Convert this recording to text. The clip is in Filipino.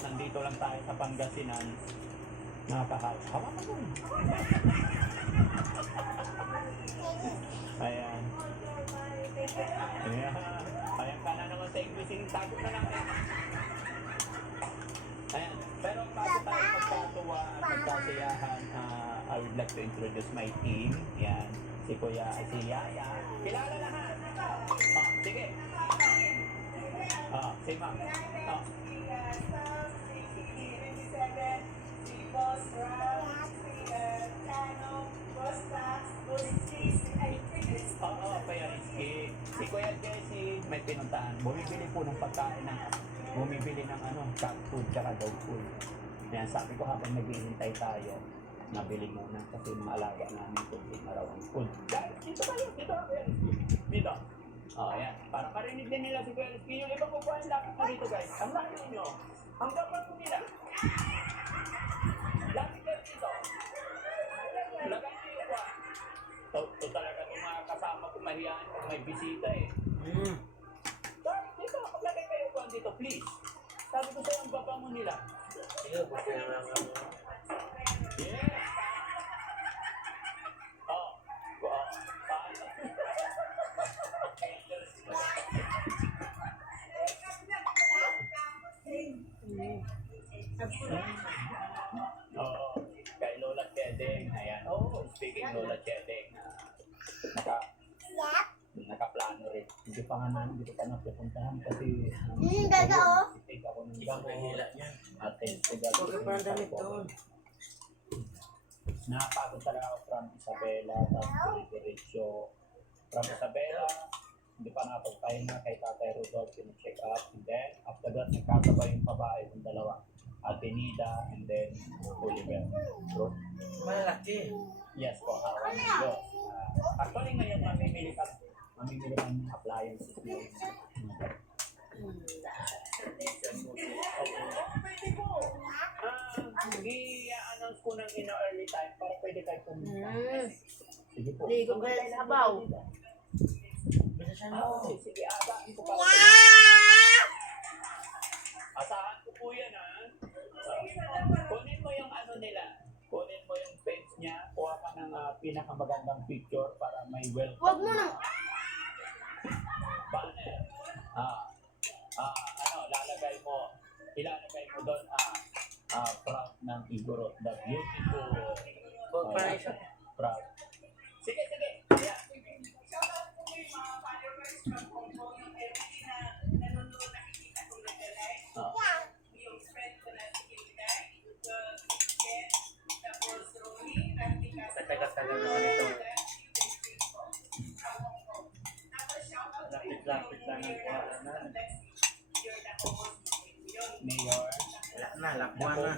nandito lang tayo sa Pangasinan. Nakakahawa. Hawa ka dun. Ayan. Ayan. Ayan ka na naman sa English. Tago na lang. Ayan. Pero bago tayo magkatuwa at magkasiyahan, I would like to introduce my team. Ayan. Si Kuya, si Yaya. Kilala lahat. Sige. Si Ma'am. Kuya Rizky. Si Kuya Jesse, may pinuntahan. Bumibili po ng pagkain bumibili ng cat food tsaka dog food. Yan, sabi ko habang naghihintay tayo, nabili muna kasi maalaga namin kung marawang food. Guys, dito kayo, dito Kuya Rizky. Dito. Ayan. Para marinig din nila si Kuya Rizky. Yung ibang kukuha yung lapit na dito guys. Ang laki ninyo. Ang gapag po nila. Lapit kayo dito. Lagay niyo yung kuha. Ito talaga itong mga kasama ko, mahiyaan kung may bisita eh. Dito, maglagay kayo kuha dito, please. Sabi ko sa'yo, ang baba mo nila. Yeah. Kay Lola Chedeng. Ayan. Speaking Lola Chedeng. Nakaplano rin. Hindi pa na napupuntahan kasi take ako ng gamot. Nakapagod talaga ako from Isabela, tapos diretso from Isabela, hindi pa nakapagpahinga kay Tatay Rudolph, check up, and then after that, nagkasabay yung babae ng dalawa, Atenida, and then Oliver. So, malaki. Yes po, awan ng Diyos. Actually ngayon, mamimili kami ng appliances ngayon. Pwede po. I-announce ko ng early time para pwede kayo pumunta. Sige po. Ligo ka sa sabaw. Sige, abahin ko pa. Asahan ko po yan, ha? Kunin mo yung nila. Kunin mo yung page niya. Kuha ka ng pinakamagandang picture para may welcome. Huwag mo na. Banner. Ilalagay mo doon proud ng Igorot, the beautiful proud. Sige. Ayan. Sa taga-taga naman ito. Lapit-lapit lang ang kuhaan. Mayor. Wala na, lakwan na.